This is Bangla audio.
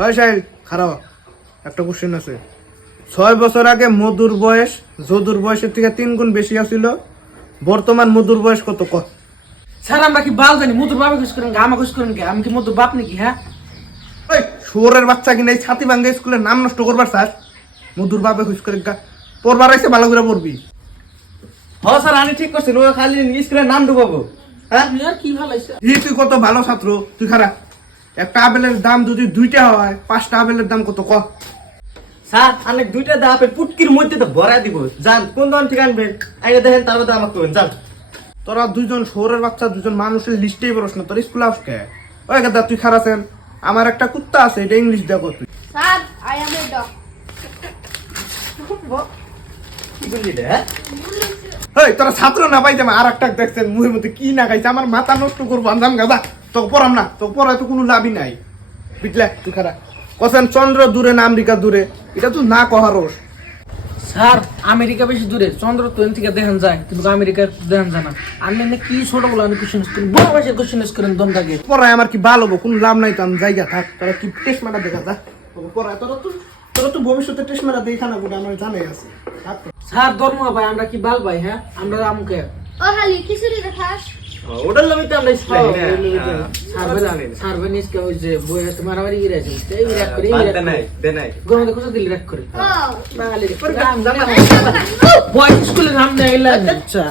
হয় সাহেল খারাপ একটা কোশ্চেন আছে 6 বছর আগে মধুর বয়স যদুর বয়সের থেকে 3 গুণ বেশি আছিল বর্তমান মধুর বয়স কত ক স্যার আমরা কি বাল জানি মধুর বাবা খুশ করেন আমা খুশ করেন আমি কি মধুর বাপ নাকি হ্যাঁ ওই শুয়োরের বাচ্চা কিনা এই ছাতি ভাঙ্গা স্কুলের নাম নষ্ট করবার চাস মধুর বাপে খুশ করে গা পড়বার আইছে ভালো করে পড়বি হ্যাঁ স্যার আমি ঠিক করছি ও খালি স্কুলের নাম ডুবাবো হ্যাঁ কি ভালো হইছে তুই কত ভালো ছাত্র তুই খারাপ একটা আপেলের দাম যদি 2টা হয় 5টা আপেলের দাম কত ক স্যার অনেক দুইটা দা আপেল পুটকির মধ্যে তো ভরা দিব যান কোন দোকান ঠিক আনবেন আগে দেখেন তারপর তো আমাকে করবেন যান তোরা দুইজন শহরের বাচ্চা দুজন মানুষের লিস্টেই বরস না তোর স্কুল আসকে ওই গাদা তুই খারাছেন আমার একটা কুত্তা আছে এটা ইংলিশ দেখো তুই Sir, I am a dog. কি বললি রে হ্যাঁ হেই তোরা ছাত্র না পাইতে আর একটা দেখছেন মুহের মধ্যে কি না খাইছে আমার মাথা নষ্ট করবো আনজাম গাদা তোকে পড়াম না তোকে পড়ায় তো কোনো লাভই নাই বুঝলে তুই খারাপ কছেন চন্দ্র দূরে না আমেরিকা দূরে এটা তুই না কহারস স্যার আমেরিকা বেশি দূরে চন্দ্র তো এখান থেকে দেখেন যায় কিন্তু আমেরিকা দেখেন যায় না আমি এমনি কি ছোট বলে আমি কোশ্চেন করেন বড় ভাষায় কোশ্চেন করেন দম থাকে পড়ায় আমার কি ভালো হবো কোনো লাভ নাই তো আমি জায়গা থাক তোরা কি টেস্ট মারা দেখা যা তোকে পড়ায় তোরা তো ভবিষ্যতে টেস্ট মারা দেখা না বলে আমার জানাই আছে থাক তো। স্যার ধর্ম ভাই আমরা কি বাল ভাই হ্যাঁ আমরা আমকে Oh, Hali, kisuri the cash. ওটার লোক তো আমরা স্কুলে স্যার ভাই নিজকে ওই যে বই হাতে মারামারি গিয়ে আছে এই রাখ করে এই রাখ দে নাই দে নাই গরমে কোথা দিলি রাখ করে Oh. বাঙালি বয় স্কুলের নাম দেয় আচ্ছা